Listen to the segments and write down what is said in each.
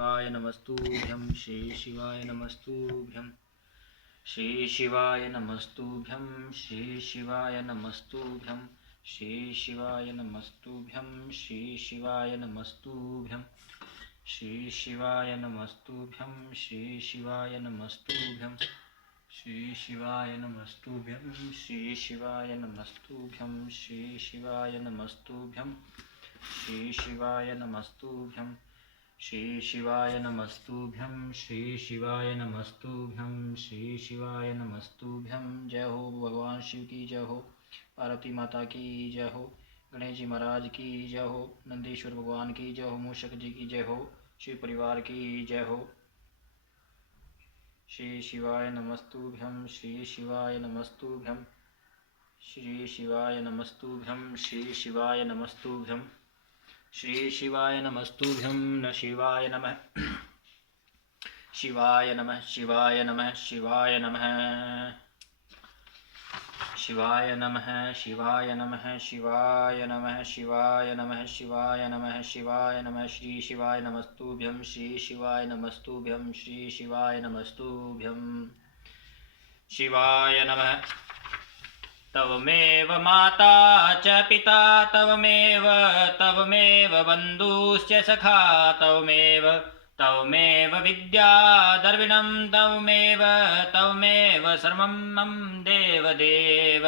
शिवाय नमस्तुभ्यं श्री शिवाय नमस्तुभ्यं श्री शिवाय नमस्तुभ्यं श्री शिवाय नमस्तुभ्यं श्री शिवाय नमस्तुभ्यं श्री शिवाय नमस्तुभ्यं श्री शिवाय नमस्तुभ्यं श्री शिवाय नमस्तुभ्यं श्री शिवाय नमस्तुभ्यं श्री शिवाय नमस्तुभ्यं श्री शिवाय नमस्तुभ्यं श्री शिवाय नमस्तुभ्यं श्री शिवाय नमस्तुभ्यं श्री शिवाय नमस्तुभ्यं श्री शिवाय नमस्तुभ्यं। जय हो भगवान शिव की जय हो, पार्वती माता की जय हो, गणेश जी महाराज की जय हो, नंदीश्वर भगवान की जय हो, मूषक जी की जय हो, शिव परिवार की जय हो। श्री शिवाय नमस्तुभ्यं श्री शिवाय नमस्तुभ्यं श्री शिवाय नमस्तुभ्यं श्री शिवाय नमस्तुभ्यं श्री शिवाय नमस्तुभ्यं न शिवाय नमः शिवाय नमः शिवाय नमः शिवाय नमः शिवाय नमः शिवाय नमः शिवाय नमः शिवाय नमः शिवाय नमः शिवाय नमः श्री शिवाय नमस्तुभ्यं श्री शिवाय नमस्तुभ्यं श्री शिवाय नमस्तुभ्यं शिवाय नमः। तवमेव माता च पिता तवमेव तवमेव बन्धुश्च सखा तवमेव विद्या द्रविणं तवमेव सर्वं मम देवदेव।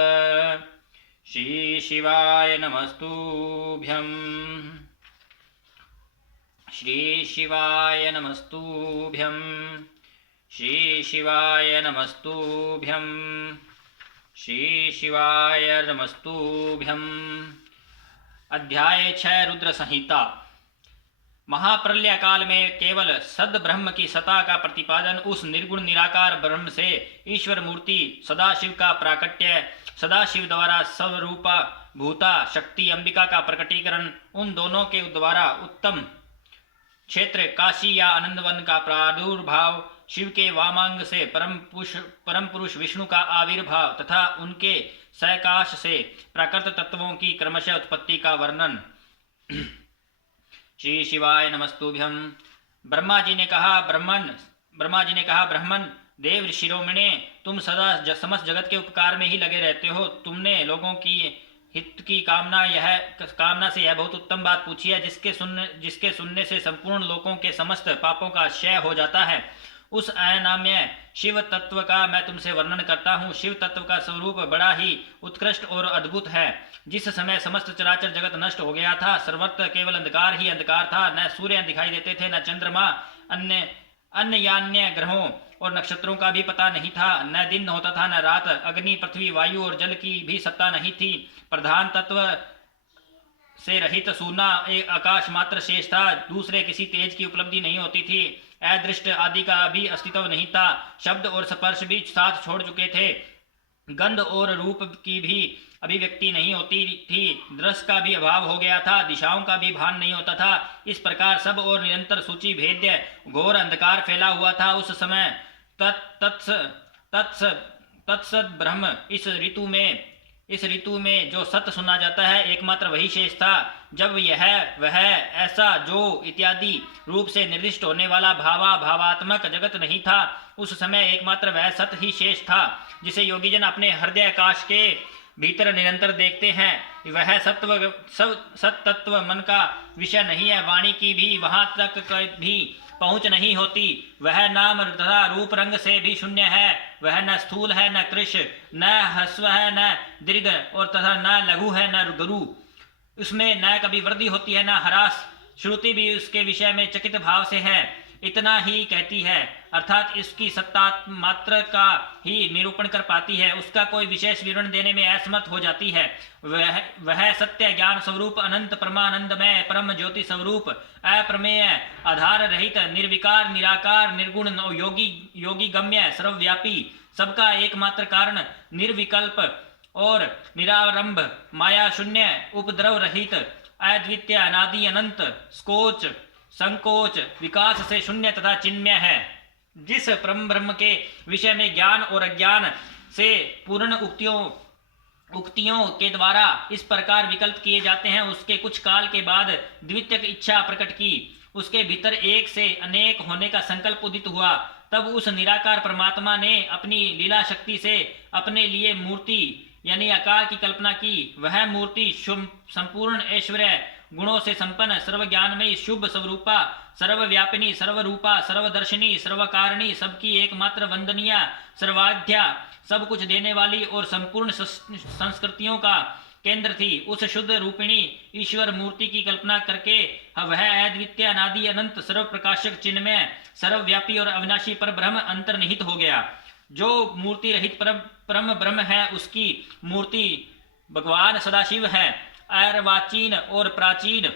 श्री शिवाय नमस्तुभ्यं श्री शिवाय नमस्तुभ्यं श्री शिवाय नमस्तुभ्यं श्री शिवाय नमस्तुभ्यं। अध्याय 6 रुद्र संहिता। महाप्रलय काल में केवल सद ब्रह्म की सत्ता का प्रतिपादन, उस निर्गुण निराकार ब्रह्म से ईश्वर मूर्ति सदाशिव का प्राकट्य, सदाशिव द्वारा स्वरूपा भूता शक्ति अंबिका का प्रकटीकरण, उन दोनों के द्वारा उत्तम क्षेत्र काशी या आनंदवन का प्रादुर्भाव, शिव के वामांग से परम पुरुष विष्णु का आविर्भाव तथा उनके सकाश से प्राकृत तत्वों की क्रमशः उत्पत्ति का वर्णन। श्री शिवाय नमस्तुभ्यं। ब्रह्मा जी ने कहा ब्रह्मन देव शिरोमणे, तुम सदा समस्त जगत के उपकार में ही लगे रहते हो। तुमने लोगों की हित की कामना से यह बहुत उत्तम बात पूछी है, जिसके सुनने से संपूर्ण लोगों के समस्त पापों का क्षय हो जाता है। उस अनाम्य शिव तत्व का मैं तुमसे वर्णन करता हूँ। शिव तत्व का स्वरूप बड़ा ही उत्कृष्ट और अद्भुत है। जिस समय समस्त चराचर जगत नष्ट हो गया था, सर्वत्र केवल अंधकार ही अंधकार था। न सूर्य दिखाई देते थे, न चंद्रमा, अन्य ग्रहों और नक्षत्रों का भी पता नहीं था। न दिन होता था न रात। अग्नि, पृथ्वी, वायु और जल की भी सत्ता नहीं थी। प्रधान तत्व से रहित सूना एक आकाश मात्र शेष था। दूसरे किसी तेज की उपलब्धि नहीं होती थी। अदृष्ट आदि का भी अस्तित्व नहीं था। शब्द और स्पर्श भी साथ छोड़ चुके थे। गंध और रूप की भी अभिव्यक्ति नहीं होती थी। दृश्य का भी अभाव हो गया था। दिशाओं का भी भान नहीं होता था। इस प्रकार सब और निरंतर सूची भेद्य घोर अंधकार फैला हुआ था। उस समय तत्सद ब्रह्म इस ऋतु में जो सत्य सुना जाता है, एकमात्र वही शेष था। जब यह वह ऐसा जो इत्यादि रूप से निर्दिष्ट होने वाला भावात्मक जगत नहीं था, उस समय एकमात्र वह सत्य ही शेष था, जिसे योगीजन अपने हृदय आकाश के भीतर निरंतर देखते हैं। वह सत्तत्व मन का विषय नहीं है। वाणी की भी वहां तक भी पहुंच नहीं होती। वह नाम तथा रूप रंग से भी शून्य है। वह न स्थूल है, न कृश, न ह्रस्व है, न दीर्घ और तथा न लघु है, न गुरु। उसमें न कभी वृद्धि होती है, न ह्रास। श्रुति भी उसके विषय में चकित भाव से है। इतना ही कहती है, अर्थात इसकी सत्ता मात्र का ही निरूपण कर पाती है। उसका कोई विशेष विवरण देने में असमर्थ हो जाती है। वह सत्य ज्ञान स्वरूप, अनंत परमानंदमय परम ज्योति स्वरूप, अप्रमेय, आधार रहित, निर्विकार, निराकार, निर्गुण, योगी गम्य, सर्वव्यापी, सबका एकमात्र कारण, निर्विकल्प और निरारंभ, माया शून्य, उपद्रव रहित, अद्वितीय, अनादि, अनंत, स्कोच, संकोच, विकास से शून्य तथा चिन्मय है। जिस परम ब्रह्म के विषय में ज्ञान और अज्ञान से पूर्ण उक्तियों के द्वारा इस प्रकार विकल्प किए जाते हैं, उसके कुछ काल के बाद द्वितीय इच्छा प्रकट की। उसके भीतर एक से अनेक होने का संकल्प उदित हुआ। तब उस निराकार परमात्मा ने अपनी लीला शक्ति से अपने लिए मूर्ति यानी आकार की कल्पना की। वह मूर्ति शुभ संपूर्ण ऐश्वर्य गुणों से संपन्न, सर्वज्ञानमयी, शुभ स्वरूपा, सर्वव्यापिनी, सर्वरूपा, सर्वदर्शिनी, सर्वकारिणी, सबकी एकमात्र वंदनीय, सर्वाध्या, सब कुछ देने वाली और संपूर्ण संस्कृतियों का केंद्र थी। उस शुद्ध रूपिणी ईश्वर मूर्ति की कल्पना करके वह अद्वितीय, अनादि, अनंत, सर्व प्रकाशक, चिन्मय, सर्वव्यापी और अविनाशी पर ब्रह्म अंतर्निहित हो गया। जो मूर्ति रहित परम ब्रह्म है, उसकी मूर्ति भगवान सदाशिव है। अर्वाचीन और प्राचीन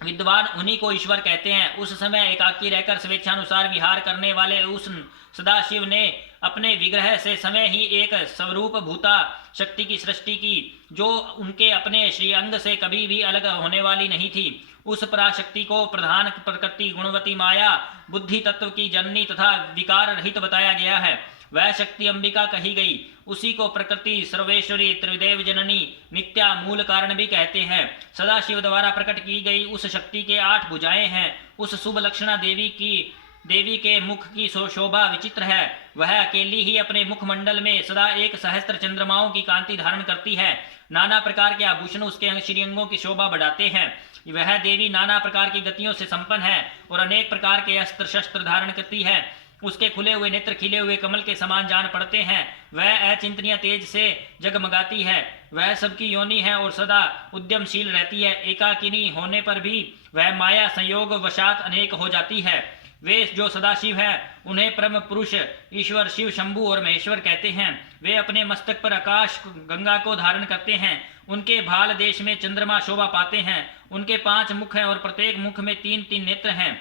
विद्वान उन्हीं को ईश्वर कहते हैं। उस समय एकाकी रहकर स्वेच्छानुसार विहार करने वाले उस सदाशिव ने अपने विग्रह से समय ही एक स्वरूप भूता शक्ति की सृष्टि की, जो उनके अपने श्रीअंग से कभी भी अलग होने वाली नहीं थी। उस पराशक्ति को प्रधान प्रकृति, गुणवती माया, बुद्धि तत्व की जननी तथा विकार रहित बताया गया है। वह शक्ति अंबिका कही गई। उसी को प्रकृति, सर्वेश्वरी, त्रिदेव जननी, नित्या, मूल कारण भी कहते हैं। सदाशिव द्वारा प्रकट की गई उस शक्ति के 8 भुजाएं हैं। उस शुभ लक्षणा देवी के मुख की शोभा विचित्र है। वह अकेली ही अपने मुखमंडल में सदा 1 सहस्त्र चंद्रमाओं की कांति धारण करती है। नाना प्रकार के आभूषण उसके श्रीअंगों की शोभा बढ़ाते हैं। वह देवी नाना प्रकार की गतियों से संपन्न है और अनेक प्रकार के अस्त्र शस्त्र धारण करती है। उसके खुले हुए नेत्र खिले हुए कमल के समान जान पड़ते हैं। वह अचिंतनीय तेज से जगमगाती है। वह सबकी योनि है और सदा उद्यमशील रहती है। एकाकिनी होने पर भी वह माया संयोग वशात अनेक हो जाती है। वे जो सदाशिव है उन्हें परम पुरुष ईश्वर शिव, शंभु और महेश्वर कहते हैं। वे अपने मस्तक पर आकाश गंगा को धारण करते हैं। उनके भाल देश में चंद्रमा शोभा पाते हैं। उनके 5 मुख हैं और प्रत्येक मुख में 3-3 नेत्र हैं।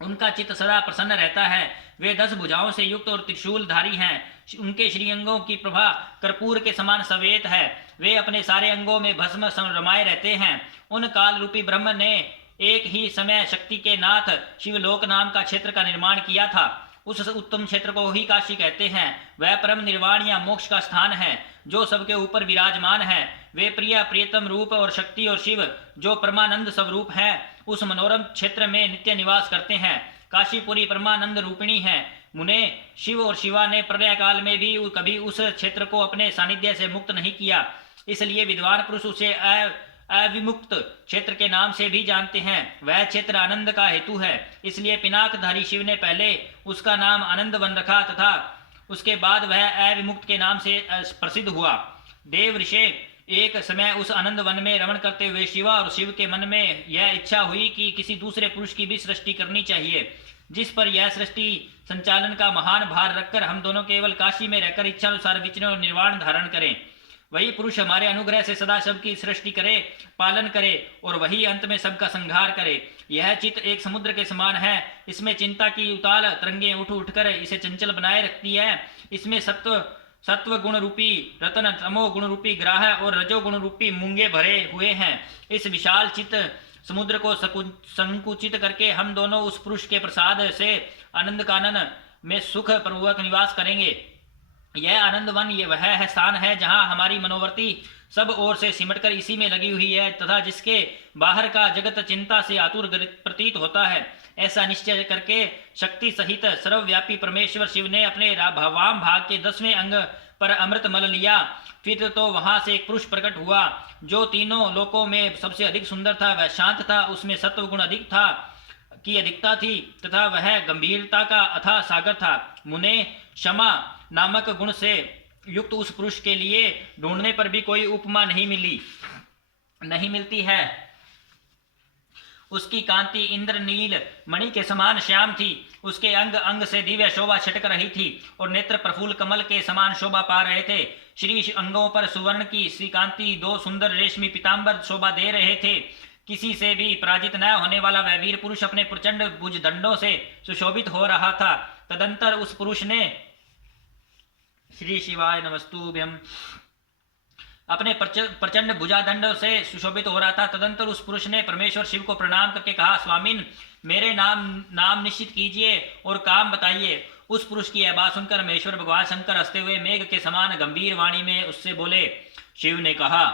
उनका चित्त सदा प्रसन्न रहता है। वे 10 भुजाओं से युक्त और त्रिशूलधारी हैं। उनके श्रीअंगों की प्रभा कर्पूर के समान सवेत है। वे अपने सारे अंगों में भस्म रमाए रहते हैं। उन काल रूपी ब्रह्म ने एक ही समय शक्ति के नाथ शिवलोक नाम का क्षेत्र का निर्माण किया था। उस उत्तम क्षेत्र को ही काशी कहते हैं। वह परम निर्वाण या मोक्ष का स्थान है जो सबके ऊपर विराजमान है। वे प्रिय प्रियतम रूप और शक्ति और शिव जो परमानंद स्वरूप है उस मनोरम क्षेत्र में नित्य निवास करते हैं। काशीपुरी परमानंद रूपिणी है। मुने शिव और शिवा ने प्रलय काल में भी कभी उस क्षेत्र को अपने सानिध्य से मुक्त नहीं किया, इसलिए विद्वान पुरुष उसे अविमुक्त क्षेत्र के नाम से भी जानते हैं। वह क्षेत्र आनंद का हेतु है, इसलिए पिनाकधारी शिव ने पहले उसका नाम आनंद वन रखा तथा उसके बाद वह अविमुक्त के नाम से प्रसिद्ध हुआ। देव ऋषि एक समय उस आनंद वन में रमण करते हुए शिवा और शिव के मन में यह इच्छा हुई कि किसी दूसरे पुरुष की भी सृष्टि करनी चाहिए, जिस पर यह सृष्टि संचालन का महान भार रखकर हम दोनों केवल काशी में रहकर इच्छानुसार विचरण और निर्वाण धारण करें। वही पुरुष हमारे अनुग्रह से सदा सबकी सृष्टि करे, पालन करे और वही अंत में सबका संहार करे। यह चित्त एक समुद्र के समान है। इसमें चिंता की उताल तरंगें उठ उठकर इसे चंचल बनाए रखती है। इसमें सत्व गुण रूपी रतन, तमो गुण रूपी ग्राह और रजो गुण रूपी मूंगे भरे हुए हैं। इस विशाल चित्त समुद्र को संकुचित करके हम दोनों उस पुरुष के प्रसाद से आनंद कानन में सुख पूर्वक निवास करेंगे। यह आनंद वन ये वह है स्थान है जहाँ हमारी मनोवृत्ति सब ओर से सिमटकर इसी में लगी हुई है तथा जिसके बाहर का जगत चिंता से आतुर प्रतीत होता है। ऐसा निश्चय करके शक्ति सहित सर्वव्यापी परमेश्वर शिव ने अपने वाम भाग के 10वें अंग पर अमृत मल लिया। फिर तो वहां से एक पुरुष प्रकट हुआ जो तीनों लोकों में सबसे अधिक सुंदर था। वह शांत था, उसमें सत्व गुण अधिकता थी तथा वह गंभीरता का अथाह सागर था। मुने क्षमा नामक गुण से युक्त उस पुरुष के लिए ढूंढने पर भी कोई उपमा नहीं मिलती है। उसकी कांति इंद्रनील मणि के समान श्याम थी। उसके अंग अंग से दिव्य शोभा छिटक रही थी और नेत्र प्रफुल्ल कमल के समान शोभा पा रहे थे। श्री अंगों पर सुवर्ण की श्रीकांति 2 सुंदर रेशमी पीताम्बर शोभा दे रहे थे। किसी से भी पराजित न होने वाला वह वीर पुरुष अपने प्रचंड भुजदंडों से सुशोभित हो रहा था। तदंतर उस पुरुष ने श्री शिवाय नमस्तुभ्यं अपने प्रचंड भुजादंड से सुशोभित हो रहा था। तदंतर उस पुरुष ने परमेश्वर शिव को प्रणाम करके कहा, स्वामीन मेरे नाम निश्चित कीजिए और काम बताइए। उस पुरुष की यह बात सुनकर महेश्वर भगवान शंकर हंसते हुए मेघ के समान गंभीर वाणी में उससे बोले। शिव ने कहा,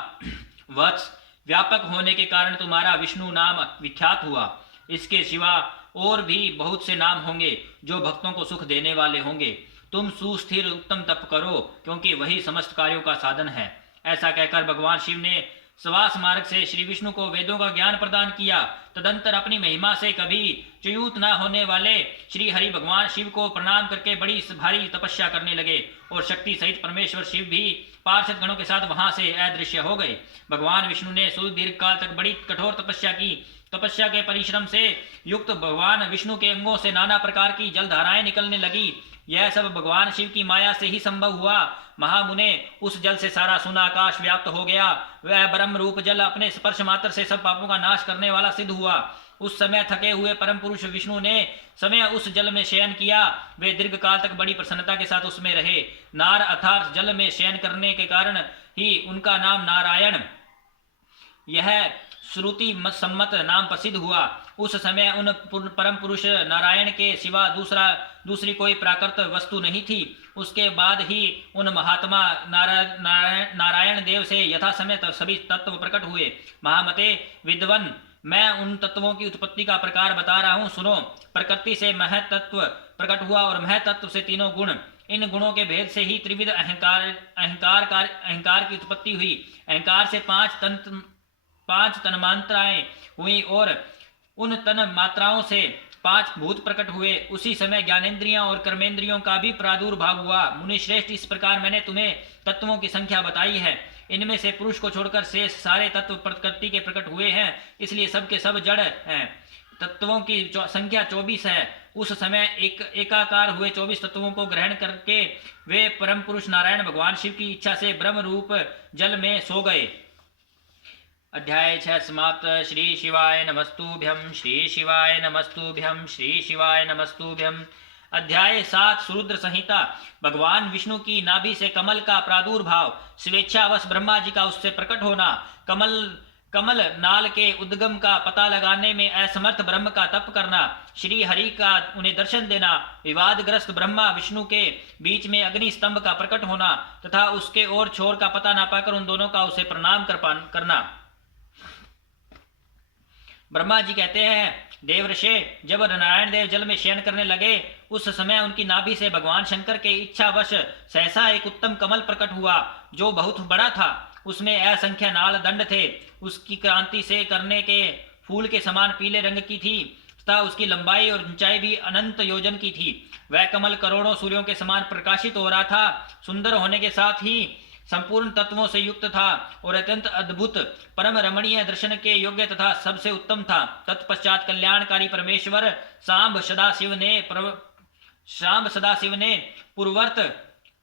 वत्स व्यापक होने के कारण तुम्हारा विष्णु नाम विख्यात हुआ। इसके सिवा और भी बहुत से नाम होंगे जो भक्तों को सुख देने वाले होंगे। तुम सुस्थिर उत्तम तप करो, क्योंकि वही समस्त कार्यों का साधन है। ऐसा कहकर भगवान शिव ने सवास मार्ग से श्री विष्णु को वेदों का ज्ञान प्रदान किया। तदंतर अपनी महिमा से कभी च्युत न होने वाले श्री हरि भगवान शिव को प्रणाम करके बड़ी भारी तपस्या करने लगे और शक्ति सहित परमेश्वर शिव भी पार्षद गणों के साथ वहां से अदृश्य हो गए। भगवान विष्णु ने सुदीर्घ काल तक बड़ी कठोर तपस्या की। तपस्या के परिश्रम से युक्त भगवान विष्णु के अंगों से नाना प्रकार की जलधाराएं निकलने लगी। यह सब भगवान शिव की माया से ही संभव हुआ। महामुने, उस जल से सारा सुना आकाश व्याप्त हो गया। वह ब्रह्म रूप जल अपने स्पर्श मात्र से सब पापों का नाश करने वाला सिद्ध हुआ। उस समय थके हुए परम पुरुष विष्णु ने समय उस जल में शयन किया। वे दीर्घ काल तक बड़ी प्रसन्नता के साथ उसमें रहे। नार अर्थात जल में शयन करने के कारण ही उनका नाम नारायण, यह श्रुति सम्मत नाम प्रसिद्ध हुआ। उस समय उन परम पुरुष नारायण के सिवा दूसरी कोई प्राकृत वस्तु नहीं थी। उसके बाद ही उन महात्मा नारायण देव से यथा समय सभी तत्व प्रकट हुए। महामते विद्वन, मैं उन तत्वों की उत्पत्ति का प्रकार बता रहा हूँ, सुनो। प्रकृति से महतत्व प्रकट हुआ और महतत्व से तीनों गुण। इन गुणों के भेद से ही त्रिविध अहंकार की उत्पत्ति हुई। अहंकार से पांच तन्मात्राएं हुई और उन तन मात्राओं से 5 भूत प्रकट हुए। उसी समय ज्ञानेन्द्रियों और कर्मेंद्रियों का भी प्रादुर्भाव हुआ। मुनि श्रेष्ठ, इस प्रकार मैंने तुम्हें तत्वों की संख्या बताई है। इनमें से पुरुष को छोड़कर शेष सारे तत्व प्रकृति के प्रकट हुए हैं, इसलिए सबके सब जड़ हैं। तत्वों की संख्या 24 है। उस समय एकाकार हुए 24 तत्वों को ग्रहण करके वे परम पुरुष नारायण भगवान शिव की इच्छा से ब्रह्म रूप जल में सो गए। अध्याय 6 समाप्त। श्री शिवाय नमस्तुभ्यं, श्री शिवाय नमस्तुभ्यं, श्री शिवाय नमस्तुभ्यं। अध्याय 7 सुरुद्र संहिता। भगवान विष्णु की नाभि से कमल का प्रादुर्भाव, स्वेच्छावश ब्रह्मा जी का उससे प्रकट होना, कमल नाल के उद्गम का पता लगाने में असमर्थ ब्रह्म का तप करना, श्री हरि का उन्हें दर्शन देना, विवादग्रस्त ब्रह्मा विष्णु के बीच में अग्नि स्तंभ का प्रकट होना तथा उसके और छोर का पता न पाकर उन दोनों का उसे प्रणाम करना। ब्रह्मा जी कहते हैं, देवर्षे, जब नारायण देव जल में शयन करने लगे उस समय उनकी नाभि से भगवान शंकर के इच्छावश सहसा एक उत्तम कमल प्रकट हुआ, जो बहुत बड़ा था। उसमें असंख्य नाल दंड थे। उसकी क्रांति से करने के फूल के समान पीले रंग की थी तथा उसकी लंबाई और ऊंचाई भी अनंत योजन की थी। वह कमल करोड़ों सूर्यों के समान प्रकाशित हो रहा था। सुंदर होने के साथ ही संपूर्ण तत्वों से युक्त था और अत्यंत अद्भुत परम रमणीय दर्शन के योग्य तथा सबसे उत्तम था। तत्पश्चात कल्याणकारी परमेश्वर सांब सदाशिव ने पूर्ववर्त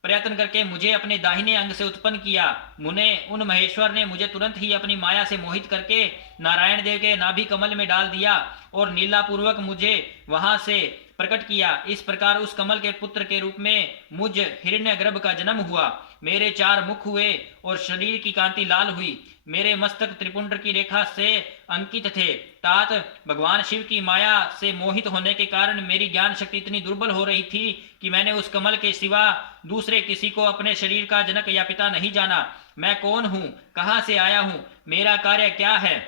प्रयत्न करके मुझे अपने दाहिने अंग से उत्पन्न किया। उन महेश्वर ने मुझे तुरंत ही अपनी माया से मोहित करके नारायण देव के नाभि कमल में डाल दिया और नीला पूर्वक मुझे वहां से प्रकट किया। इस प्रकार उस कमल के पुत्र के रूप में मुझ हिरण्यगर्भ का जन्म हुआ। मेरे 4 मुख हुए और शरीर की कांति लाल हुई। मेरे मस्तक त्रिपुंड की रेखा से अंकित थे। तात भगवान शिव की माया से मोहित होने के कारण मेरी ज्ञान शक्ति इतनी दुर्बल हो रही थी कि मैंने उस कमल के सिवा दूसरे किसी को अपने शरीर का जनक या पिता नहीं जाना। मैं कौन हूँ, कहाँ से आया हूँ, मेरा कार्य क्या है।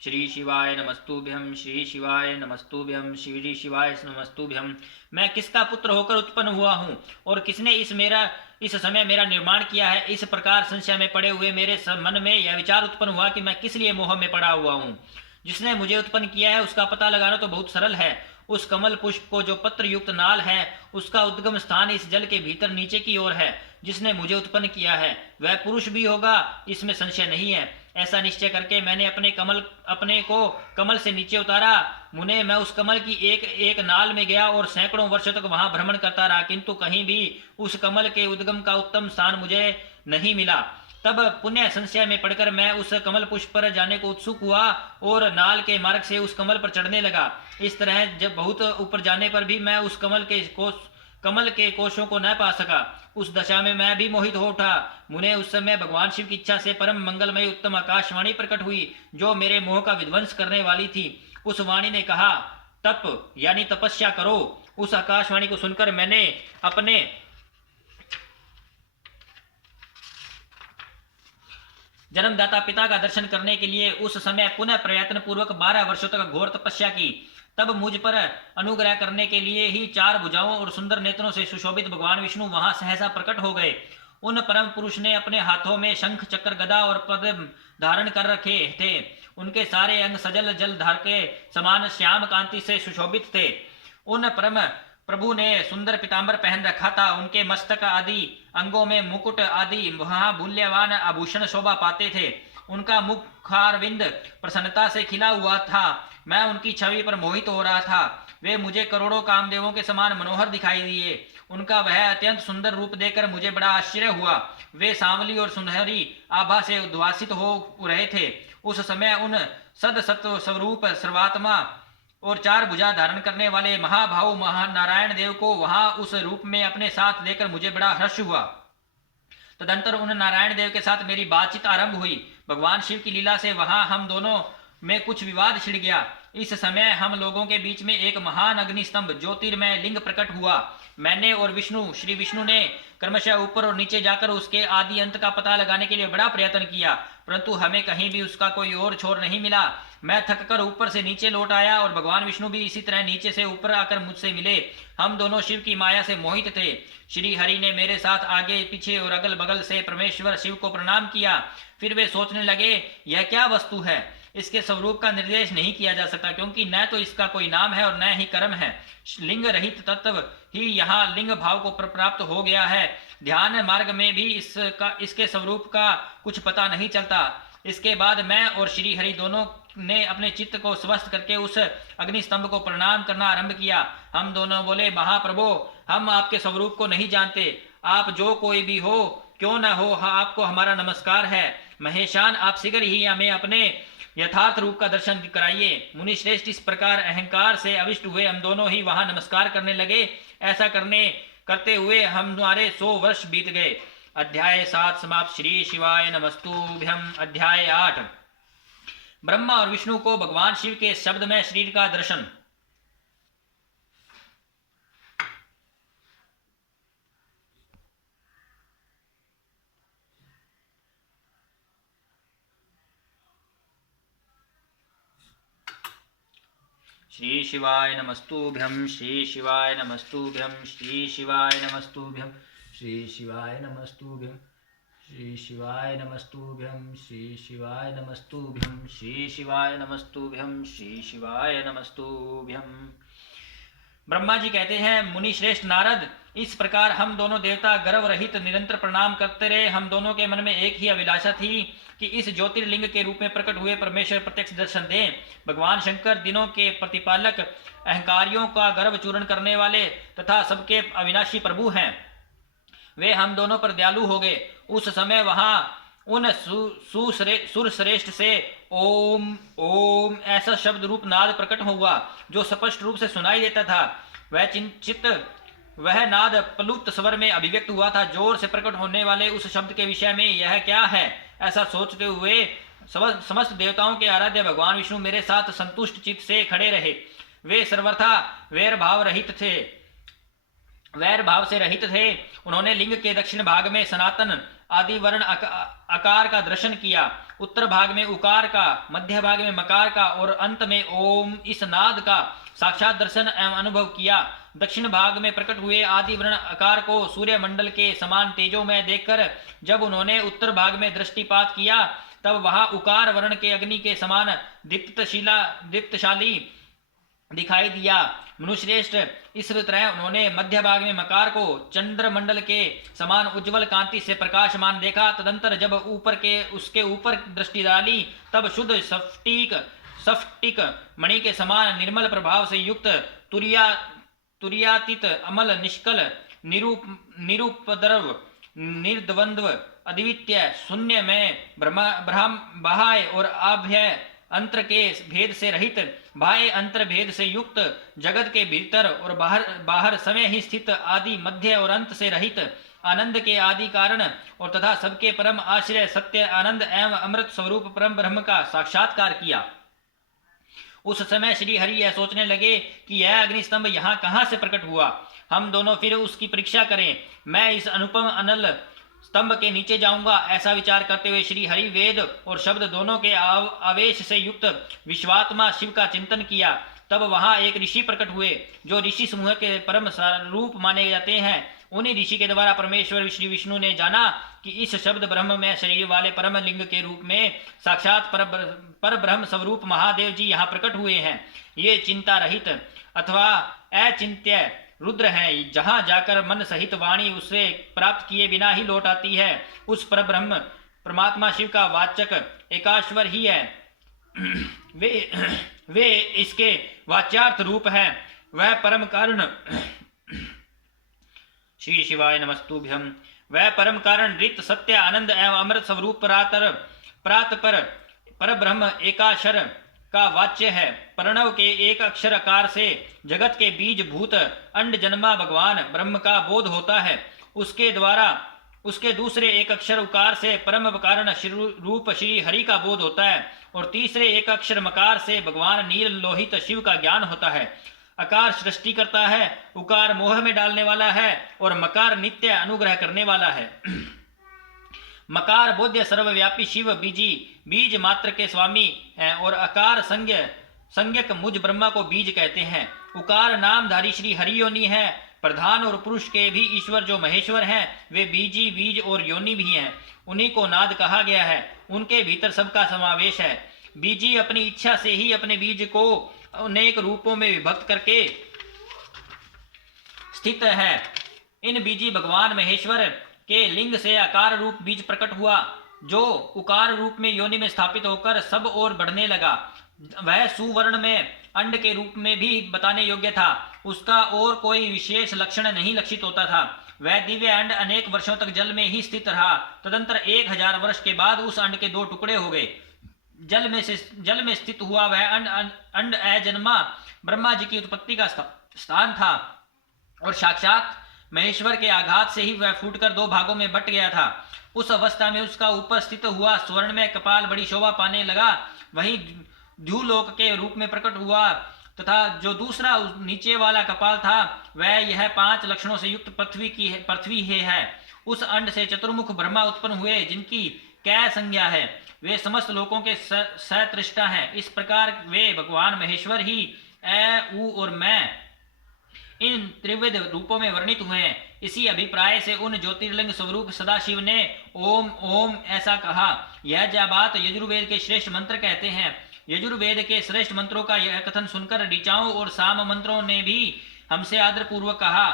श्री शिवाय नमस्तुभ्यं, श्री शिवाय नमस्तुभ्यं, श्री शिवाय नमस्तुभ्यं। मैं किसका पुत्र होकर उत्पन्न हुआ हूँ और किसने इस समय मेरा निर्माण किया है। इस प्रकार संशय में पड़े हुए मेरे मन में यह विचार उत्पन्न हुआ कि मैं किस लिए मोह में पड़ा हुआ हूँ। जिसने मुझे उत्पन्न किया है उसका पता लगाना तो बहुत सरल है। उस कमल पुष्प को जो पत्र युक्त नाल है उसका उद्गम स्थान इस जल के भीतर नीचे की ओर है। जिसने मुझे उत्पन्न किया है वह पुरुष भी होगा, इसमें संशय नहीं है। ऐसा निश्चय करके मैंने अपने को कमल से नीचे उतारा। मुने, मैं उस कमल की एक नाल में गया और सैकड़ों वर्षों तक वहां भ्रमण करता रहा, किंतु कहीं भी उस कमल के उद्गम का उत्तम स्थान मुझे नहीं मिला। तब पुण्य संशय में पड़कर मैं उस कमल पुष्प पर जाने को उत्सुक हुआ और नाल के मार्ग से उस कमल पर चढ़ने लगा। इस तरह जब बहुत ऊपर जाने पर भी मैं उस कमल के कोशों को न पा सका। उस दशा में मैं भी मोहित हो उठा। मुने, उस समय भगवान शिव की इच्छा से परम मंगलमय उत्तम आकाशवाणी प्रकट हुई, जो मेरे मोह का विध्वंस करने वाली थी। उस वाणी ने कहा, तप यानी तपस्या करो। उस आकाशवाणी को सुनकर मैंने जन्मदाता पिता का दर्शन करने के लिए उस समय पुनः प्रयत्न पूर्वक 12 वर्षों तक घोर तपस्या की। तब मुझ पर अनुग्रह करने के लिए ही 4 भुजाओं और सुंदर नेत्रों से सुशोभित भगवान विष्णु वहां सहसा प्रकट हो गए। उन परम पुरुष ने अपने हाथों में शंख चक्र गदा और पद्म धारण कर रखे थे। उनके सारे अंग सजल जल धार के समान श्याम कांति से सुशोभित थे। उन परम प्रभु ने सुंदर पीताम्बर पहन रखा था। उनके मस्तक आदि अंगों में मुकुट आदि महामूल्यवान आभूषण शोभा पाते थे। उनका मुखारविंद प्रसन्नता से खिला हुआ था। मैं उनकी छवि पर मोहित हो रहा था। वे मुझे करोड़ों कामदेवों के समान मनोहर दिखाई दिए। उनका वह अत्यंत सुंदर रूप देखकर मुझे बड़ा आश्चर्य हुआ। वे सांवली और सुनहरी आभा से उद्वासित हो रहे थे। उस समय उन सद सत्व स्वरूप सर्वात्मा और 4 भुजा धारण करने वाले महाभाव महानारायण देव को वहां उस रूप में अपने साथ लेकर मुझे बड़ा हर्ष हुआ। तदंतर उन नारायण देव के साथ मेरी बातचीत आरंभ हुई। भगवान शिव की लीला से वहां हम दोनों में कुछ विवाद छिड़ गया। इस समय हम लोगों के बीच में एक महान अग्निस्तंभ ज्योतिर्मय लिंग प्रकट हुआ। मैंने और श्री विष्णु ने क्रमशः ऊपर और नीचे जाकर उसके आदि अंत का पता लगाने के लिए बड़ा प्रयत्न किया, परंतु हमें कहीं भी उसका कोई और छोर नहीं मिला। मैं थक कर ऊपर से नीचे लौट आया और भगवान विष्णु भी इसी तरह नीचे से ऊपर आकर मुझसे मिले। हम दोनों शिव की माया से मोहित थे। श्री हरि ने मेरे साथ आगे पीछे और अगल बगल से परमेश्वर शिव को प्रणाम किया। फिर वे सोचने लगे, यह क्या वस्तु है? इसके स्वरूप का निर्देश नहीं किया जा सकता, क्योंकि न तो इसका कोई नाम है और न ही कर्म है। लिंग रहित तत्व ही यहाँ लिंग भाव को प्राप्त हो गया है। ध्यान मार्ग में भी इसके स्वरूप का कुछ पता नहीं चलता। इसके बाद मैं और श्री हरि दोनों ने अपने चित्त को स्वस्थ करके उस अग्निस्तंभ को प्रणाम करना आरंभ किया। हम दोनों बोले, महाप्रभु, हम आपके स्वरूप को नहीं जानते। आप जो कोई भी हो, क्यों न हो, आपको हमारा नमस्कार है। महेशान, आप शीघ्र ही हमें अपने यथार्थ रूप का दर्शन कराइए। मुनि श्रेष्ठ इस प्रकार अहंकार से अविष्ट हुए हम दोनों ही वहां नमस्कार करने लगे। ऐसा करते हुए हमारे 100 वर्ष बीत गए। अध्याय 7 समाप्त। श्री शिवाय नमस्तुभ्यम। अध्याय 8 ब्रह्मा और विष्णु को भगवान शिव के शब्द में शरीर का दर्शन। श्री शिवाय नमस्तुभ्यम। श्री शिवाय नमस्तुभ्यम। श्री शिवाय नमस्तुभ्यम। श्री शिवाय नमस्तुभ्यम। श्री शिवाय नमस्तुभ्यम। श्री शिवाय नमस्तुभ्यम। श्री शिवाय नमस्तुभ्यम। श्री शिवाय नमस्तुभ्यम। ब्रह्मा जी कहते हैं, मुनि श्रेष्ठ नारद, इस प्रकार हम दोनों देवता गर्व रहित निरंतर प्रणाम करते रहे। हम दोनों के मन में एक ही अभिलाषा थी कि इस ज्योतिर्लिंग के रूप में प्रकट हुए परमेश्वर प्रत्यक्ष दर्शन दें। भगवान शंकर दिनों के प्रतिपालक, अहंकारियों का गर्व चूर्ण करने वाले तथा सबके अविनाशी प्रभु हैं। वे हम दोनों पर दयालु हो गए। उस समय वहां उन सुर श्रेष्ठ से ओम ओम ऐसा शब्द रूप नाद प्रकट हुआ जो स्पष्ट रूप से सुनाई देता था। वह नाद प्लुप्त स्वर में अभिव्यक्त हुआ था। जोर से प्रकट होने वाले उस शब्द के विषय में यह क्या है, ऐसा सोचते हुए समस्त देवताओं के आराध्य भगवान विष्णु मेरे साथ संतुष्ट चित्त से खड़े रहे। वे सर्वथा वैर भाव से रहित थे। उन्होंने लिंग के दक्षिण भाग में सनातन आदि वर्ण आकार का दर्शन किया, उत्तर भाग में उकार का, मध्य भाग में मकार का और अंत में ओम इस नाद का साक्षात दर्शन एवं अनुभव किया। दक्षिण भाग में प्रकट हुए आदि वर्ण आकार को सूर्य मंडल के समान तेजों में देखकर जब उन्होंने उत्तर भाग में दृष्टिपात किया, तब वहां उकार वर्ण के अग्नि के समान दीप्तशाली दिखाई दिया। मनुश्रेष्ठ, इस तरह उन्होंने मध्य भाग में मकार को चंद्रमंडल के समान उज्जवल कांति से प्रकाशमान देखा। तदंतर जब उसके ऊपर दृष्टि डाली, तब शुद्ध स्फटिक मणि के समान निर्मल प्रभाव से युक्त तुर्यातीत अमल निष्कल निरुपद्रव निर्द्वंद्व अद्वितीय शून्य में बाह्य और आभ्य अंतर के भेद से रहित, बाह्य अंतर भेद से युक्त, जगत के भीतर और बाहर समय ही स्थित, आदि मध्य और अंत से रहित, आनंद के आदि कारण और तथा सबके परम आश्रय सत्य आनंद एवं अमृत स्वरूप परम ब्रह्म का साक्षात्कार किया। उस समय श्री हरि यह सोचने लगे कि यह अग्निस्तंभ यहाँ कहाँ से प्रकट हुआ। हम दोनों फिर उसकी परीक्षा करें। मैं इस अनुपम अनल स्तंभ के नीचे जाऊंगा। ऐसा विचार करते हुए श्री हरि वेद और शब्द दोनों के आवेश से युक्त विश्वात्मा शिव का चिंतन किया। तब वहां एक ऋषि प्रकट हुए जो ऋषि समूह के परम स्वरूप माने जाते हैं। उन्हीं ऋषि के द्वारा परमेश्वर श्री विष्णु ने जाना कि इस शब्द ब्रह्म में शरीर वाले परम लिंग के रूप में साक्षात पर ब्रह्म स्वरूप महादेव जी यहाँ प्रकट हुए हैं। ये चिंता रहित अथवा अचिंत्य रुद्र हैं। जहाँ जाकर मन सहित वाणी उसे प्राप्त किए बिना ही लौट आती है। उस पर ब्रह्म परमात्मा शिव का वाचक एकाश्वर ही है। वे इसके वाच्यार्थ रूप हैं। वह परम कारण श्री शिवाय नमस्तुभ्यम। वह परम कारण रित सत्य आनंद एवं अमृत स्वरूप प्रात पर ब्रह्म एकाक्षर का वाच्य है। प्रणव के एक अक्षर आकार से जगत के बीज भूत अंड जन्मा भगवान ब्रह्म का बोध होता है। उसके द्वारा उसके दूसरे एक अक्षर उकार से परम कारण रूप श्री हरि का बोध होता है और तीसरे एक अक्षर मकार से भगवान नील लोहित शिव का ज्ञान होता है। अकार सृष्टि करता है, उकार मोह में डालने वाला है और मकार नित्य अनुग्रह करने वाला है। मकार बोध्य सर्वव्यापी शिव बीज मात्र के स्वामी हैं और अकार संज्ञक मुझ ब्रह्मा को बीज कहते हैं। उकार नामधारी श्री हरि योनि है। प्रधान और पुरुष के भी ईश्वर जो महेश्वर हैं वे बीज और योनि भी हैं। उन्हीं को नाद कहा गया है। उनके भीतर सबका समावेश है। बीजी अपनी इच्छा से ही अपने बीज को अनेक रूपों में विभक्त करके स्थित है। इन बीजी भगवान महेश्वर के लिंग से आकार रूप बीज प्रकट हुआ जो उकार रूप में योनि में स्थापित होकर सब ओर बढ़ने लगा। वह सुवर्ण में अंड के रूप में भी बताने योग्य था। उसका और कोई विशेष लक्षण नहीं लक्षित होता था। वह दिव्य अंड अनेक वर्षों तक जल में ही स्थित रहा। तदंतर 1000 वर्ष के बाद उस अंड के 2 टुकड़े हो गए। जल में स्थित हुआ वह अंड अजन्मा ब्रह्मा जी की उत्पत्ति का स्थान था और साक्षात महेश्वर के आघात से ही वह फूटकर 2 भागों में बट गया था। उस अवस्था में उसका ऊपर स्थित हुआ स्वर्ण में कपाल बड़ी शोभा पाने लगा। वही द्युलोक के रूप में प्रकट हुआ तथा जो दूसरा नीचे वाला कपाल था वह यह 5 लक्षणों से युक्त पृथ्वी है। उस अंड से चतुर्मुख ब्रह्मा उत्पन्न हुए जिनकी कै संज्ञा है। वे समस्त लोकों के सतृष्टा हैं। इस प्रकार वे भगवान महेश्वर ही उ और मैं इन त्रिविध रूपों में वर्णित हुए हैं। इसी अभिप्राय से उन ज्योतिर्लिंग स्वरूप सदाशिव ने ओम ओम ऐसा कहा। यह बात यजुर्वेद के श्रेष्ठ मंत्र कहते हैं। यजुर्वेद के श्रेष्ठ मंत्रों का यह कथन सुनकर ऋचाओं और साम मंत्रों ने भी हमसे आदर पूर्वक कहा,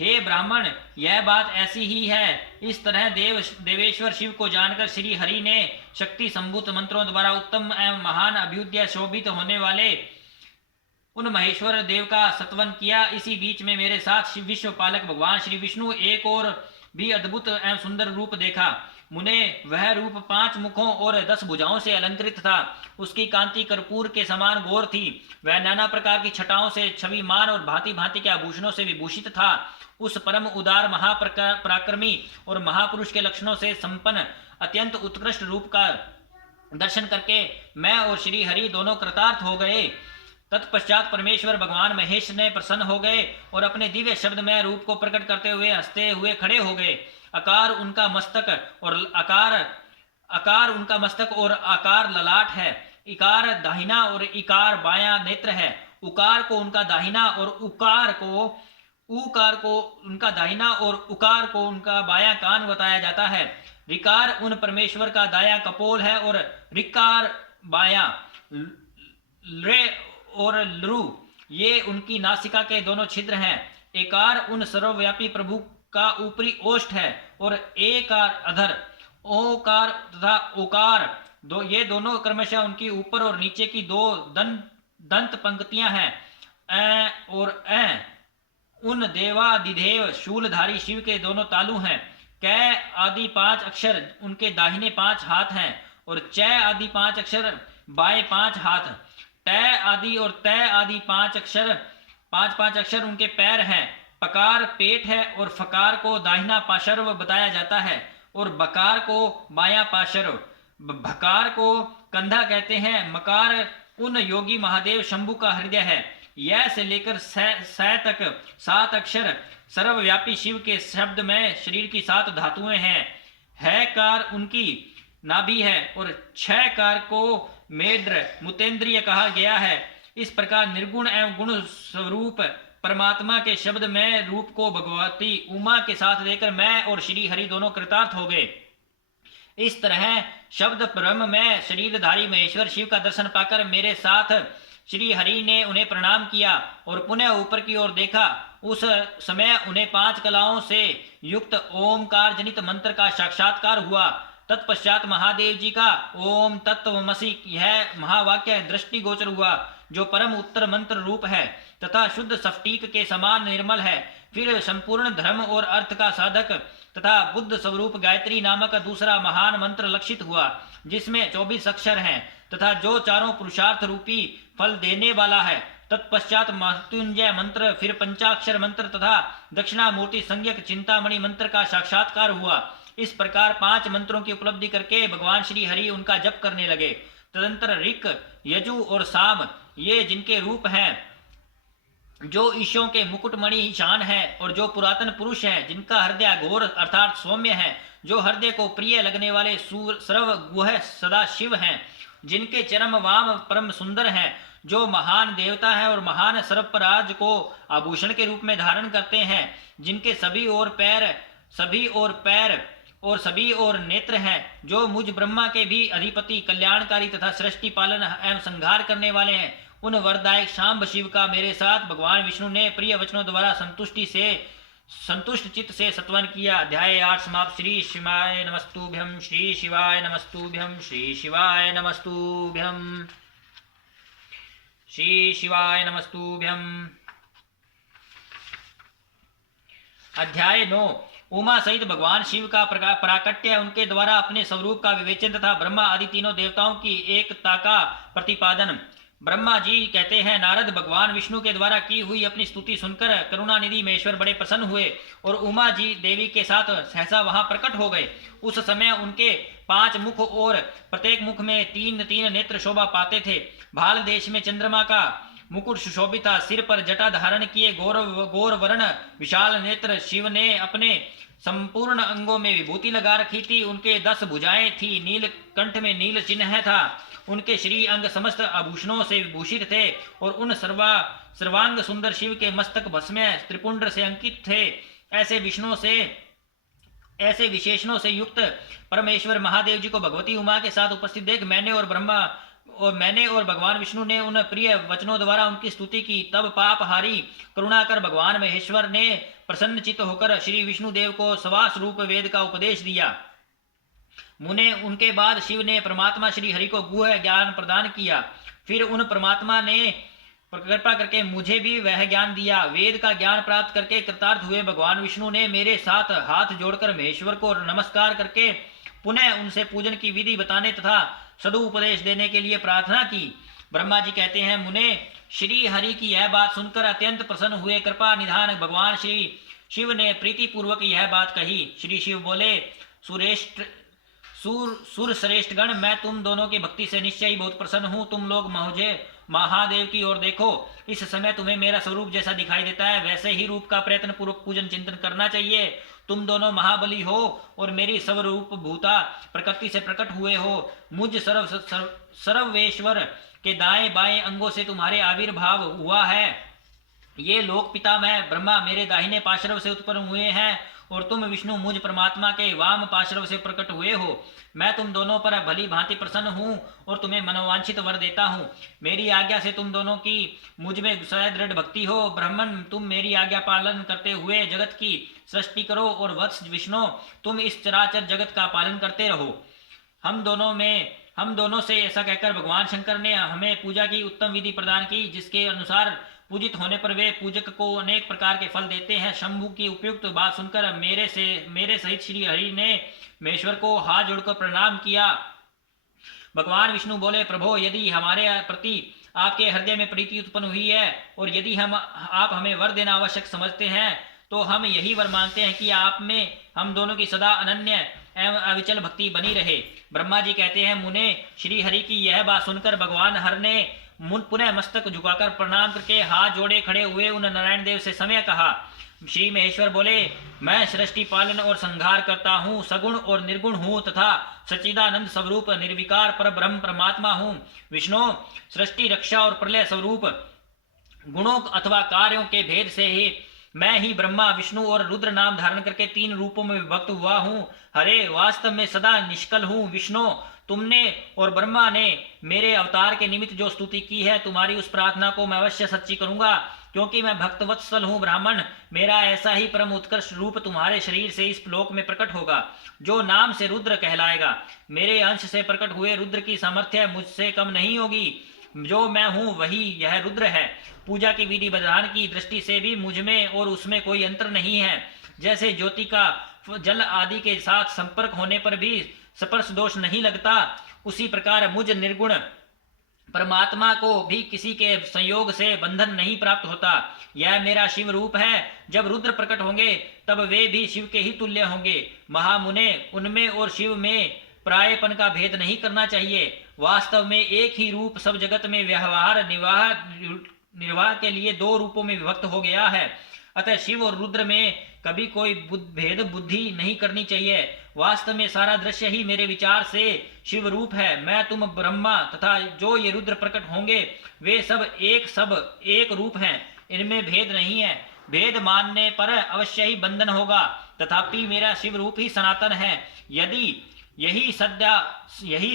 हे ब्राह्मण, यह बात ऐसी ही है। इस तरह देवेश्वर शिव को जानकर श्री हरि ने शक्ति संभूत मंत्रों द्वारा उत्तम एवं महान अभ्युदय शोभित होने वाले उन महेश्वर देव का सत्वन किया। इसी बीच में मेरे साथ विश्व पालक भगवान श्री विष्णु एक और भी अद्भुत एवं सुंदर रूप देखा। मुने वह रूप 5 मुखों और 10 भुजाओं से अलंकृत था। उसकी कांति कर्पूर के समान गौर थी। वह नाना प्रकार की छटाओं से छविमान और भांति भांति के आभूषणों से विभूषित था। उस परम उदार महापराक्रमी और महापुरुष के लक्षणों से संपन्न अत्यंत उत्कृष्ट रूप का दर्शन करके मैं और श्री हरि दोनों कृतार्थ हो गए। तत्पश्चात परमेश्वर भगवान महेश ने प्रसन्न हो गए और अपने दिव्य शब्दमय रूप को प्रकट करते हुए हंसते हुए खड़े हो गए। आकार उनका मस्तक और आकार ललाट है। इकार दाहिना और इकार बायां नेत्र है। उकार को उनका दाहिना और उकार को उनका दाहिना और उकार को उनका बायां कान बताया जाता है। रिकार उन परमेश्वर का दायां कपोल है और रिकार बायां। रे और लृ ये उनकी नासिका के दोनों छिद्र हैं। एकार उन सर्वव्यापी प्रभु का ऊपरी ओष्ठ है और एकार अधर। ओकार तथा ओकार ये दोनों क्रमशः उनकी ऊपर और नीचे की 2 दंत पंक्तियां हैं। ऐ और ऐ उन देवादिदेव शूलधारी शिव के दोनों तालु हैं। कै आदि 5 अक्षर उनके दाहिने 5 हाथ हैं और चै आदि 5 अक्षर बाएं 5 हाथ। तय आदि और तय आदि 5 अक्षर उनके पैर हैं। पकार पेट है और फकार को दाहिना पार्श्व बताया जाता है और बकार को बायां पार्श्व। भकार को कंधा कहते हैं। मकार उन योगी महादेव शंभु का हृदय है। यह से लेकर स तक 7 अक्षर सर्वव्यापी शिव के शब्द में शरीर की 7 धातुएं हैं। है कार उनकी नाभि है और 6 कार को मेड्र मुतेंद्रिय कहा गया है। इस प्रकार निर्गुण एवं गुण स्वरूप परमात्मा के शब्द में रूप को भगवती उमा के साथ लेकर मैं और श्री हरि दोनों कृतार्थ हो गए। इस तरह शब्द ब्रह्म में शरीरधारी महेश्वर शिव का दर्शन पाकर मेरे साथ श्री हरि ने उन्हें प्रणाम किया और पुनः ऊपर की ओर देखा। उस समय उन्हें 5 कलाओं से युक्त ओमकार जनित मंत्र का साक्षात्कार हुआ। तत्पश्चात महादेव जी का ओम तत्वमसि यह महावाक्य दृष्टि गोचर हुआ, जो परम उत्तर मंत्र रूप है तथा शुद्ध स्फटिक के समान निर्मल है। फिर संपूर्ण धर्म और अर्थ का साधक तथा बुद्ध स्वरूप गायत्री नामक दूसरा महान मंत्र लक्षित हुआ, जिसमें 24 अक्षर हैं तथा जो चारों पुरुषार्थ रूपी फल देने वाला है। तत्पश्चात मृत्युंजय मंत्र, फिर पंचाक्षर मंत्र तथा दक्षिणामूर्ति संज्ञक चिंतामणि मंत्र का साक्षात्कार हुआ। इस प्रकार 5 मंत्रों की उपलब्धि करके भगवान श्री हरि उनका जप करने लगे। तदंतर ऋक, यजु और साम ये जिनके रूप हैं, जो ईशों के मुकुटमणि शान है और जो पुरातन पुरुष है, जिनका हृदय घोर अर्थात सौम्य है, जो हृदय को प्रिय लगने वाले सर्व गुह सदा शिव हैं, जिनके चरम वाम परम सुंदर हैं, जो महान देवता है और महान सर्पराज को आभूषण के रूप में धारण करते हैं, जिनके सभी और नेत्र हैं, जो मुझ ब्रह्मा के भी अधिपति कल्याणकारी तथा सृष्टि पालन एवं संहार करने वाले हैं, उन वरदायक शांब शिव का मेरे साथ भगवान विष्णु ने प्रिय वचनों द्वारा संतुष्ट चित्त से सत्वन किया। अध्याय 8 समाप्त। श्री शिवाय नमस्तुभ्यं, श्री शिवाय नमस्तुभ्यं, श्री शिवाय नमस्तुभ्यं, श्री शिवाय नमस्तुभ्यं। अध्याय 9 उमा सहित भगवान शिव का प्राकट्य, उनके द्वारा अपने स्वरूप का विवेचन तथा ब्रह्मा आदि तीनों देवताओं की एकता का प्रतिपादन। ब्रह्मा जी कहते हैं, नारद भगवान विष्णु के द्वारा की हुई अपनी स्तुति सुनकर करुणानिधि महेश्वर बड़े प्रसन्न हुए और उमा जी देवी के साथ सहसा वहां प्रकट हो गए। उस समय उनके 5 मुख और प्रत्येक मुख में 3 नेत्र शोभा पाते थे। भाल देश में चंद्रमा का मुकुट सुशोभित था। सिर पर जटा धारण किए गौर वर्ण विशाल नेत्र शिव ने अपने संपूर्ण अंगों में विभूति लगा रखी थी। उनके 10 भुजाएं थी, नील कंठ में नील चिन्ह था। उनके श्री अंग समस्त आभूषणों से विभूषित थे और उन सर्वांग सुंदर शिव के मस्तक भस्म त्रिपुंड से अंकित थे। ऐसे विशेषणों से युक्त परमेश्वर महादेव जी को भगवती उमा के साथ उपस्थित देख मैंने और भगवान विष्णु ने उन प्रिय वचनों द्वारा उनकी स्तुति की। तब पापहारी करुणा कर भगवान महेश्वर ने प्रसन्नचित्त होकर श्री विष्णु देव को सवास रूप वेद का उपदेश दिया। मुने उनके बाद शिव ने परमात्मा श्री हरि को गुह ज्ञान प्रदान किया। फिर उन परमात्मा ने कृपा करके मुझे भी वह ज्ञान दिया। वेद का ज्ञान प्राप्त करके कृतार्थ हुए भगवान विष्णु ने मेरे साथ हाथ जोड़कर महेश्वर को नमस्कार करके पुनः उनसे पूजन की विधि बताने तथा सदुपदेश देने के लिए प्रार्थना की। ब्रह्मा जी कहते हैं, मुने श्री हरि की यह बात सुनकर अत्यंत प्रसन्न हुए। कृपा निधान भगवान श्री शिव ने प्रीति पूर्वक यह बात कही। श्री शिव बोले, सुर श्रेष्ठ गण, मैं तुम दोनों की भक्ति से निश्चय ही बहुत प्रसन्न हूँ। तुम लोग मुझे महादेव की ओर देखो। इस समय तुम्हें मेरा स्वरूप जैसा दिखाई देता है वैसे ही रूप का प्रयत्न पूर्वक पूजन चिंतन करना चाहिए। तुम दोनों महाबली हो और मेरी स्वरूप भूता प्रकृति से प्रकट हुए हो। मुझ सर्वेश्वर के दाएं बाएं अंगों से तुम्हारे आविर्भाव हुआ है। ये लोक पितामह ब्रह्मा मेरे दाहिने पार्श्व से उत्पन्न हुए हैं और तुम विष्णु मुझ परमात्मा के वाम पार्श्व से प्रकट हुए हो। मैं तुम दोनों पर भली भांति प्रसन्न हूँ और तुम्हें मनोवांछित वर देता हूँ। मेरी आज्ञा से तुम दोनों की मुझ में दृढ़ भक्ति हो। ब्राह्मण, तुम मेरी आज्ञा पालन करते हुए जगत की सृष्टि करो और वत्स विष्णु, तुम इस चराचर जगत का पालन करते रहो। हम दोनों से ऐसा कहकर भगवान शंकर ने हमें पूजा की उत्तम विधि प्रदान की, जिसके अनुसार पूजित होने पर वे पूजक को अनेक प्रकार के फल देते हैं। शंभु की उपयुक्त बात सुनकर मेरे सहित श्री हरि ने महेश्वर को हाथ जोड़कर प्रणाम किया। भगवान विष्णु बोले, प्रभो, यदि हमारे प्रति आपके हृदय में प्रीति उत्पन्न हुई है और यदि आप हमें वर देना आवश्यक समझते हैं तो हम यही वर मांगते हैं कि आप में हम दोनों की सदा अनन्य एवं अविचल भक्ति बनी रहे। ब्रह्मा जी कहते हैं, मुने, श्री हरि की यह बात सुनकर भगवान हर ने पुनः मस्तक झुकाकर प्रणाम करके हाथ जोड़े खड़े हुए उन नारायण देव से समय कहा। श्री महेश्वर बोले, मैं सृष्टि पालन और संहार करता हूँ, सगुण और निर्गुण हूँ तथा सच्चिदानंद स्वरूप निर्विकार पर ब्रह्म परमात्मा हूँ। विष्णु, सृष्टि रक्षा और प्रलय स्वरूप गुणों अथवा कार्यों के भेद से ही मैं ही ब्रह्मा विष्णु और रुद्र नाम धारण करके 3 रूपों में विभक्त हुआ हूँ। हरे, वास्तव में सदा निष्कल हूँ। विष्णु, तुमने और ब्रह्मा ने मेरे अवतार के निमित्त जो स्तुति की है, तुम्हारी उस प्रार्थना को मैं अवश्य सच्ची करूंगा, क्योंकि मैं भक्तवत्सल हूँ। ब्राह्मण, मेरा ऐसा ही परम उत्कृष्ट रूप तुम्हारे शरीर से इस लोक में प्रकट होगा, जो नाम से रुद्र कहलाएगा। मेरे अंश से प्रकट हुए रुद्र की सामर्थ्य मुझसे कम नहीं होगी। जो मैं हूँ वही यह रुद्र है। पूजा की विधि विधान की दृष्टि से भी मुझ में और उसमें कोई अंतर नहीं है। जैसे ज्योति का जल आदि के साथ संपर्क होने पर भी स्पर्श दोष नहीं लगता, उसी प्रकार मुझ निर्गुण परमात्मा को भी किसी के संयोग से बंधन नहीं प्राप्त होता। यह मेरा शिव रूप है। जब रुद्र प्रकट होंगे तब वे भी शिव के ही तुल्य होंगे। महामुने, उनमें और शिव में प्रायपन का भेद नहीं करना चाहिए। वास्तव में एक ही रूप सब जगत में व्यवहार निर्वाह के लिए 2 रूपों में विभक्त हो गया है। अतः शिव और रुद्र में कभी कोई भेद बुद्धि नहीं करनी चाहिए। वास्तव में सारा दृश्य ही मेरे विचार से शिव रूप है। मैं, तुम, ब्रह्मा तथा जो ये रुद्र प्रकट होंगे वे सब एक रूप हैं। इनमें भेद नहीं है। भेद मानने पर अवश्य ही बंधन होगा, तथापि मेरा शिव रूप ही सनातन है। यदि यही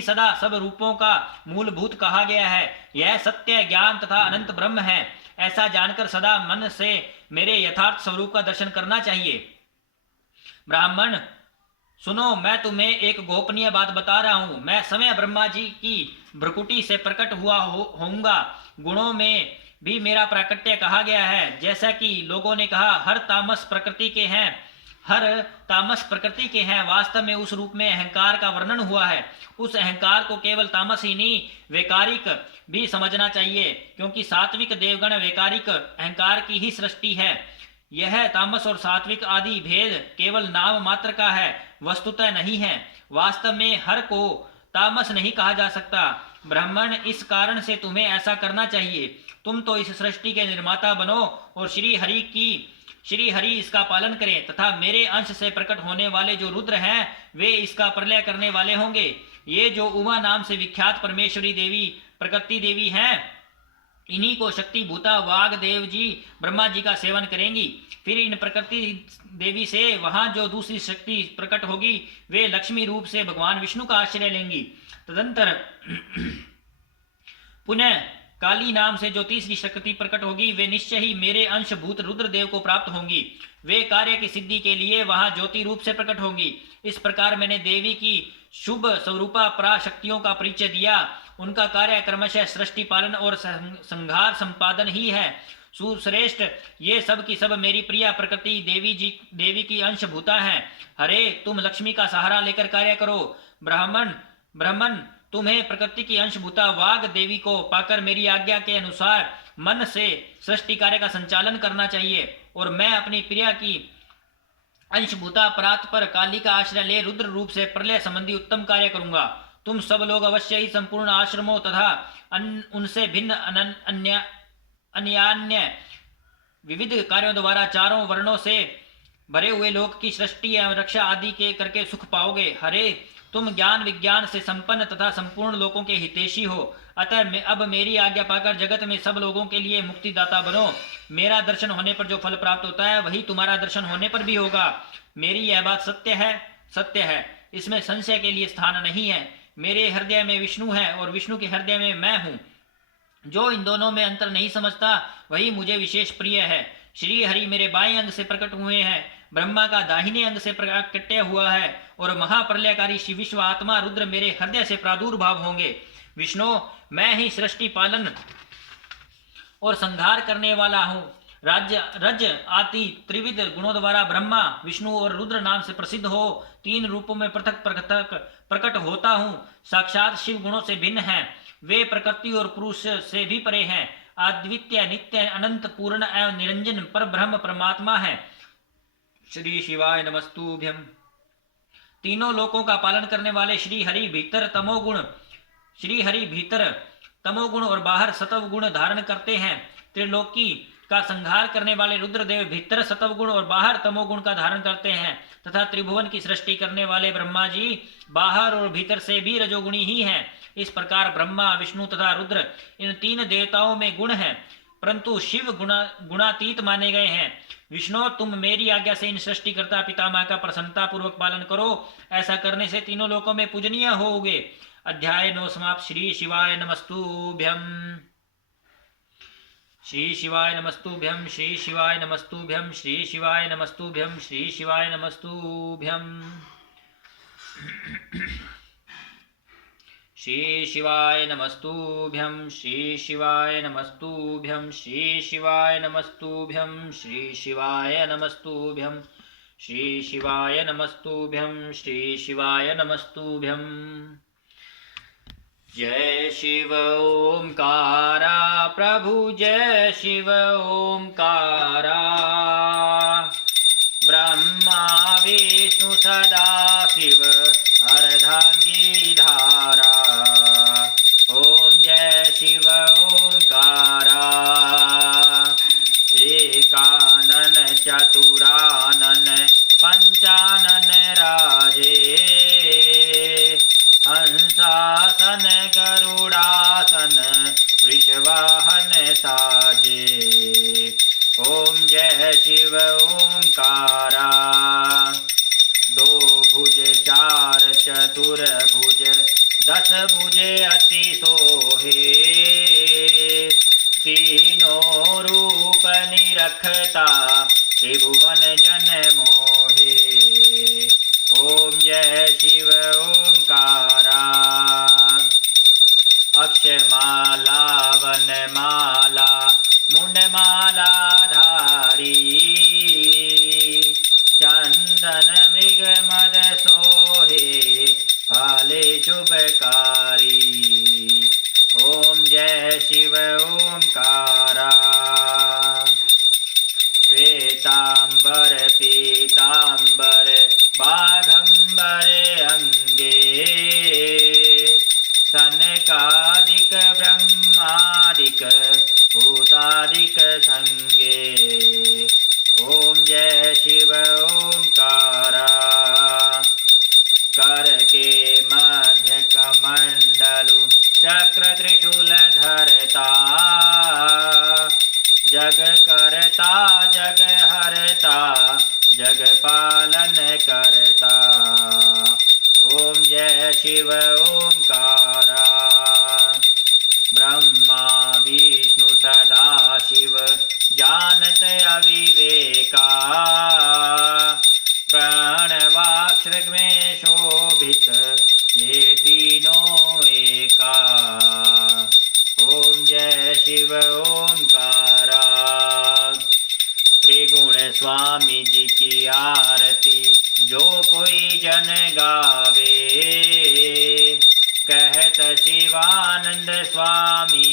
सदा सब रूपों का मूलभूत कहा गया है। यह सत्य, ज्ञान तथा अनंत ब्रह्म है। ऐसा जानकर सदा मन से मेरे यथार्थ स्वरूप का दर्शन करना चाहिए। ब्राह्मण, सुनो, मैं तुम्हें एक गोपनीय बात बता रहा हूँ। मैं समय ब्रह्मा जी की भ्रुकुटी से प्रकट हुआ होऊंगा। गुणों में भी मेरा प्राकट्य कहा गया है। जैसा कि लोगों ने कहा हर तामस प्रकृति के हैं, वास्तव में उस रूप में अहंकार का वर्णन हुआ है। उस अहंकार को केवल तामस ही नहीं, वैकारिक भी समझना चाहिए, क्योंकि सात्विक देवगण वैकारिक अहंकार की ही सृष्टि है। यह तामस और सात्विक आदि भेद केवल नाम मात्र का है, वस्तुतः नहीं है। वास्तव में हर को तामस नहीं कहा जा सकता। ब्राह्मण, इस कारण से तुम्हें ऐसा करना चाहिए। तुम तो इस सृष्टि के निर्माता बनो और श्री हरि इसका पालन करें, तथा मेरे अंश से प्रकट होने वाले जो रुद्र हैं वे इसका प्रलय करने वाले होंगे। ये जो उमा नाम से विख्यात परमेश्वरी देवी प्रकृति देवी हैं, इन्हीं को शक्ति भूता वाग देव जी ब्रह्मा जी का सेवन करेंगी। फिर इन प्रकृति देवी से वहां जो दूसरी शक्ति प्रकट होगी वे लक्ष्मी रूप से भगवान विष्णु का आश्रय लेंगी। तदंतर पुनः काली नाम से जो तीसरी शक्ति प्रकट होगी वे निश्चय ही मेरे अंशभूत रुद्रदेव को प्राप्त होंगी। वे कार्य की सिद्धि के लिए वहां ज्योति रूप से प्रकट होंगी। इस प्रकार मैंने देवी की शुभ स्वरूपा पराशक्तियों का परिचय दिया। उनका कार्य क्रमशः सृष्टि पालन और संहार संपादन ही है। सुश्रेष्ठ, ये सब की सब मेरी प्रिया प्रकृति देवी की अंशभूता हैं। हरे, तुम लक्ष्मी का सहारा लेकर कार्य करो। ब्राह्मण, तुम्हें प्रकृति की अंशभूता वाग देवी को पाकर मेरी आज्ञा के अनुसार मन से सृष्टि कार्य का संचालन करना चाहिए, और मैं अपनी प्रिया की अंशभूता परात पर काली का आश्रय ले रुद्र रूप से प्रलय संबंधी उत्तम कार्य करूंगा। तुम सब लोग अवश्य ही संपूर्ण आश्रमों तथा उनसे भिन्न अन्यान्य विविध कार्यों द्वारा चारों वर्णों से भरे हुए लोक की सृष्टि एवं रक्षा आदि के करके सुख पाओगे। हरे, तुम ज्ञान विज्ञान से संपन्न तथा संपूर्ण लोगों के हितैषी हो। अतः अब मेरी आज्ञा पाकर जगत में सब लोगों के लिए मुक्तिदाता बनो। मेरा दर्शन होने पर जो फल प्राप्त होता है वही तुम्हारा दर्शन होने पर भी होगा। मेरी यह बात सत्य है, इसमें संशय के लिए स्थान नहीं है। मेरे हृदय में विष्णु है और विष्णु के हृदय में मैं हूँ। जो इन दोनों में अंतर नहीं समझता वही मुझे विशेष प्रिय है। श्री हरि मेरे बाएं अंग से प्रकट हुए हैं, ब्रह्मा का दाहिने अंग से प्रकट हुआ है, और महाप्रलयकारी शिव विश्व आत्मा रुद्र मेरे हृदय से प्रादुर्भाव होंगे। विष्णु, मैं ही सृष्टि पालन और संहार करने वाला हूँ। रज आदि त्रिविध गुणों द्वारा ब्रह्मा विष्णु और रुद्र नाम से प्रसिद्ध हो 3 रूपों में पृथक प्रकट होता हूँ। साक्षात शिव गुणों से भिन्न हैं। वे प्रकृति और पुरुष से भी परे हैं। अद्वितीय, नित्य, अनंत, पूर्ण एवं निरंजन पर ब्रह्म परमात्मा है। श्री शिवाय नमस्तुभ्यम। तीनों लोकों का पालन करने वाले श्री हरि भीतर तमोगुण और बाहर सत्व गुण धारण करते हैं। त्रिलोकी का संहार करने वाले रुद्रदेव भीतर सत्व गुण और बाहर तमोगुण का धारण करते हैं तथा त्रिभुवन की सृष्टि करने वाले ब्रह्मा जी बाहर और भीतर से भी रजोगुणी ही हैं। इस प्रकार ब्रह्मा, विष्णु तथा रुद्र इन तीन देवताओं में गुण हैं, परंतु शिव गुणातीत माने गए हैं। विष्णु, तुम मेरी आज्ञा से इन सृष्टिकर्ता पितामह का प्रसन्नता पूर्वक पालन करो। ऐसा करने से तीनों लोकों में पूजनीय होगे। अध्याय 9 समाप्त। श्री शिवाय नमस्तुभ्यं। श्री शिवाय नमस्तुभ्यं। श्री शिवाय नमस्तुभ्यं। श्री शिवाय नमस्तुभ्यं। श्री शिवाय नमस्तुभ्यं। श्री शिवाय नमस्तुभ्यं। श्री शिवाय नमस्तुभ्यं। श्री शिवाय नमस्तुभ्यं। श्री शिवाय नमस्तुभ्यं। श्री शिवाय नमस्तुभ्यं। श्री शिवाय नमस्तुभ्यं। जय शिव ओंकारा प्रभु, जय शिव ओंकारा। ब्रह्मा विष्णु सदा शिव अर्धांगी धारा। ओम जय शिव ओंकारा। एकानन चतुरानन पंचानन राजे। हंसासन गरुड़ासन वृषवाहन साजे। ओम जय शिव ओंकारा। दो भुज चार चतुर्भुज, 10 भुजे अति सोहे। तीनों रूप निरखता, त्रिभुवन जन मोहे। ओम जय शिव ओंकारा। अक्षमाला वनमाला मुंडमाला धारी। चंदन मृग मद सोहे, भाले शुभकारी। ओम जय शिव ओंकारा। श्वेतांबर पीतांबर बाघंबर अंगे। सनकादिक ब्रह्मादिक भूतादिक संगे। ओम जय शिव ओंकारा। कर के मध्य कमंडलु चक्र त्रिशूल धरता। जग करता जग हरता, जग पालन करता। ओम जय शिव ओंकारा। ब्रह्मा विष्णु सदा शिव जानत अविवेका। प्रणवाक्षर में शोभित ये तीनों एका। ओम जय शिव ओंकारा। त्रिगुण स्वामी जी की आरती जो कोई जन गावे। कहत शिवानंद स्वामी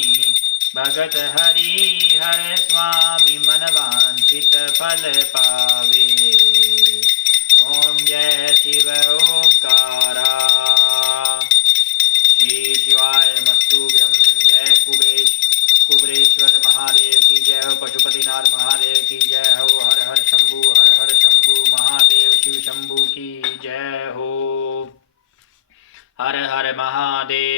भगत हरि हर स्वामी, मन वांछित फल पावे। ओम जय शिव ओंकारा। श्री शिवाय नमस्तुभ्यं। जय कुबेरेश्वर महादेव की जय हो। पशुपतिनाथ महादेव की जय हो। हर हर शंभु, हर हर शंभु महादेव शिव शंभु की जय हो। हर हर महादेव।